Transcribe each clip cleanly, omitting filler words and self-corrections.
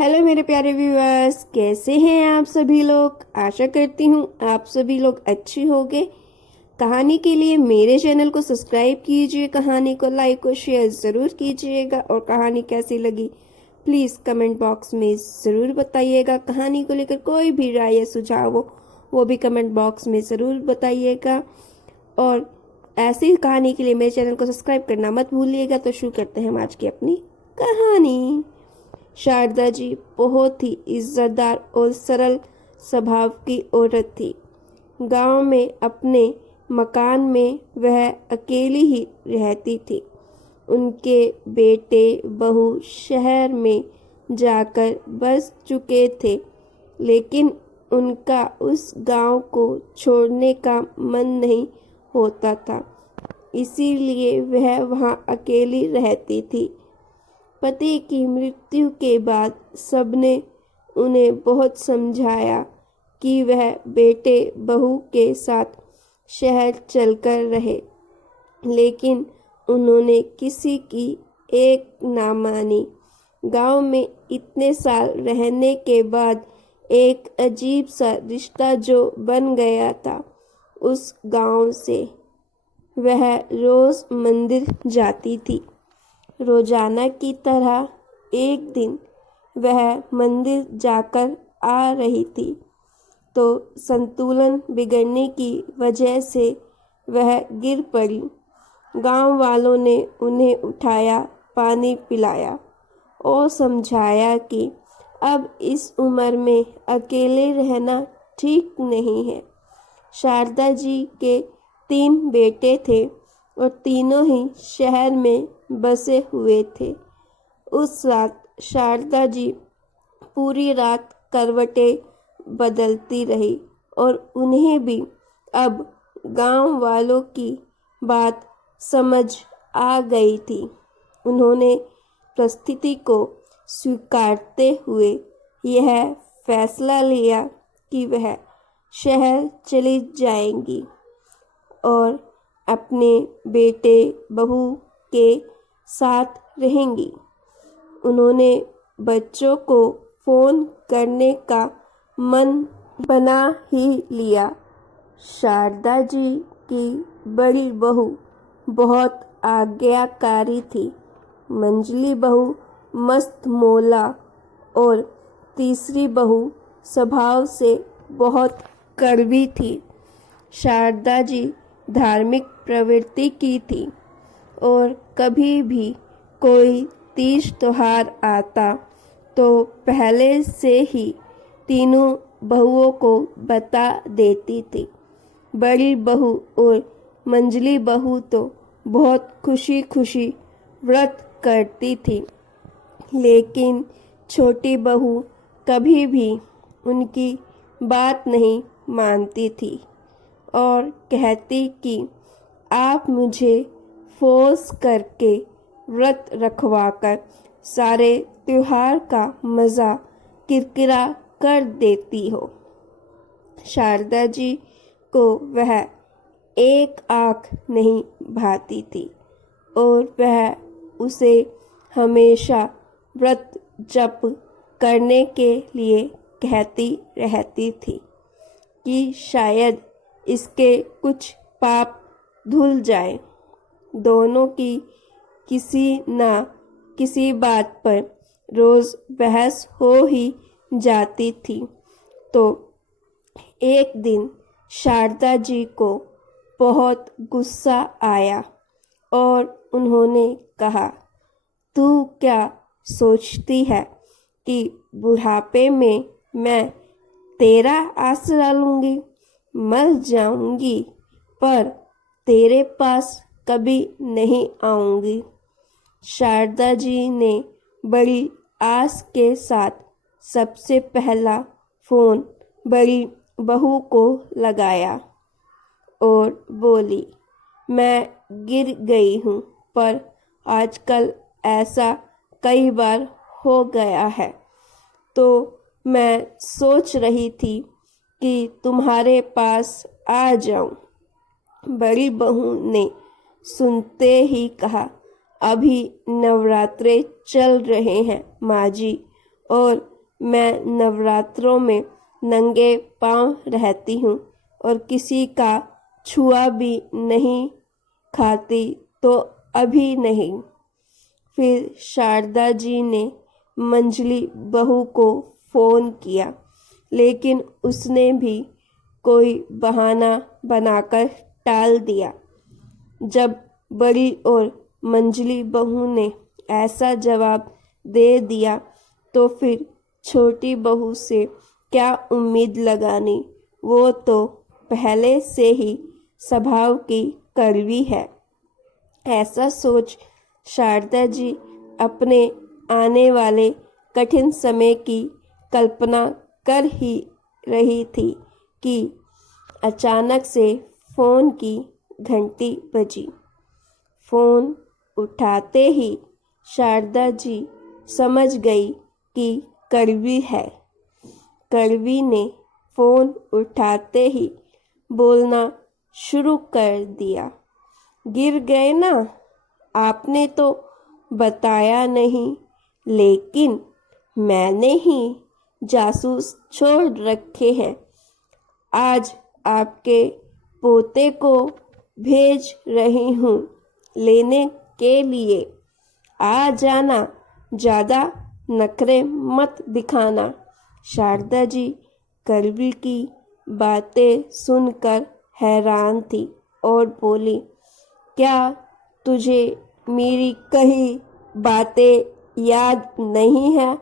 Hello मेरे प्यारे viewers, कैसे हैं आप सभी लोग। आशा करती हूँ आप सभी लोग अच्छे होंगे। कहानी के लिए मेरे चैनल को सब्सक्राइब कीजिए, कहानी को लाइक और शेयर ज़रूर कीजिएगा और कहानी कैसी लगी प्लीज़ कमेंट बॉक्स में ज़रूर बताइएगा। कहानी को लेकर कोई भी राय या सुझाव हो वो भी कमेंट बॉक्स में ज़रूर बताइएगा। और ऐसी कहानी के लिए मेरे चैनल को सब्सक्राइब करना मत भूलिएगा। तो शुरू करते हैं हम आज की अपनी कहानी। शारदा जी बहुत ही इज्जतदार और सरल स्वभाव की औरत थी। गांव में अपने मकान में वह अकेली ही रहती थी। उनके बेटे बहू शहर में जाकर बस चुके थे, लेकिन उनका उस गांव को छोड़ने का मन नहीं होता था, इसीलिए वह वहां अकेली रहती थी। पति की मृत्यु के बाद सबने उन्हें बहुत समझाया कि वह बेटे बहू के साथ शहर चलकर रहे, लेकिन उन्होंने किसी की एक ना मानी। गांव में इतने साल रहने के बाद एक अजीब सा रिश्ता जो बन गया था उस गांव से। वह रोज मंदिर जाती थी। रोजाना की तरह एक दिन वह मंदिर जाकर आ रही थी तो संतुलन बिगड़ने की वजह से वह गिर पड़ी। गांव वालों ने उन्हें उठाया, पानी पिलाया और समझाया कि अब इस उम्र में अकेले रहना ठीक नहीं है। शारदा जी के 3 बेटे थे और तीनों ही शहर में बसे हुए थे। उस रात शारदा जी पूरी रात करवटें बदलती रही और उन्हें भी अब गांव वालों की बात समझ आ गई थी। उन्होंने परिस्थिति को स्वीकारते हुए यह फैसला लिया कि वह शहर चली जाएंगी और अपने बेटे बहू के साथ रहेंगी। उन्होंने बच्चों को फोन करने का मन बना ही लिया। शारदा जी की बड़ी बहू बहुत आज्ञाकारी थी, मंझली बहू मस्त मौला और तीसरी बहू स्वभाव से बहुत कड़वी थी। शारदा जी धार्मिक प्रवृत्ति की थी और कभी भी कोई तीज त्योहार आता तो पहले से ही तीनों बहुओं को बता देती थी। बड़ी बहू और मंझली बहू तो बहुत खुशी खुशी व्रत करती थी, लेकिन छोटी बहू कभी भी उनकी बात नहीं मानती थी और कहती कि आप मुझे फोर्स करके व्रत रखवाकर सारे त्योहार का मज़ा किरकिरा कर देती हो। शारदा जी को वह एक आँख नहीं भाती थी और वह उसे हमेशा व्रत जप करने के लिए कहती रहती थी कि शायद इसके कुछ पाप धुल जाए। दोनों की किसी न किसी बात पर रोज बहस हो ही जाती थी। तो एक दिन शारदा जी को बहुत गुस्सा आया और उन्होंने कहा, तू क्या सोचती है कि बुढ़ापे में मैं तेरा आसरा लूँगी? मर जाऊँगी पर तेरे पास कभी नहीं आऊँगी। शारदा जी ने बड़ी आस के साथ सबसे पहला फोन बड़ी बहू को लगाया और बोली, मैं गिर गई हूँ, पर आजकल ऐसा कई बार हो गया है, तो मैं सोच रही थी कि तुम्हारे पास आ जाऊं। बड़ी बहू ने सुनते ही कहा, अभी नवरात्रे चल रहे हैं माँ जी, और मैं नवरात्रों में नंगे पांव रहती हूँ और किसी का छुआ भी नहीं खाती, तो अभी नहीं। फिर शारदा जी ने मंजली बहू को फ़ोन किया, लेकिन उसने भी कोई बहाना बनाकर टाल दिया। जब बड़ी और मंजली बहू ने ऐसा जवाब दे दिया तो फिर छोटी बहू से क्या उम्मीद लगानी, वो तो पहले से ही स्वभाव की कड़वी है। ऐसा सोच शारदा जी अपने आने वाले कठिन समय की कल्पना कर ही रही थी कि अचानक से फ़ोन की घंटी बजी। फ़ोन उठाते ही शारदा जी समझ गई कि कड़वी है। कड़वी ने फ़ोन उठाते ही बोलना शुरू कर दिया। गिर गए ना, आपने तो बताया नहीं, लेकिन मैंने ही जासूस छोड़ रखे हैं। आज आपके पोते को भेज रही हूँ लेने के लिए। आ जाना, ज़्यादा नखरे मत दिखाना। शारदा जी कड़वी की बातें सुनकर हैरान थी और बोली, क्या तुझे मेरी कही बातें याद नहीं है?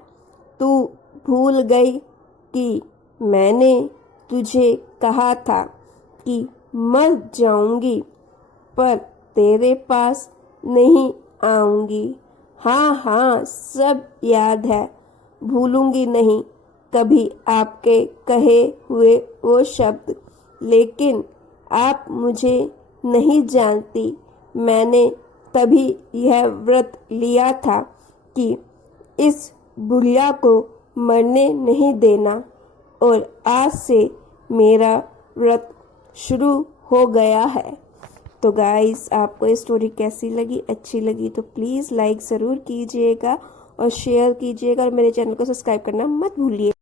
तू भूल गई कि मैंने तुझे कहा था कि मर जाऊंगी पर तेरे पास नहीं आऊंगी। हाँ हाँ, सब याद है, भूलूंगी नहीं कभी आपके कहे हुए वो शब्द। लेकिन आप मुझे नहीं जानती, मैंने तभी यह व्रत लिया था कि इस बुढ़िया को मरने नहीं देना, और आज से मेरा व्रत शुरू हो गया है। तो गाइस, आपको ये स्टोरी कैसी लगी? अच्छी लगी तो प्लीज़ लाइक ज़रूर कीजिएगा और शेयर कीजिएगा और मेरे चैनल को सब्सक्राइब करना मत भूलिए।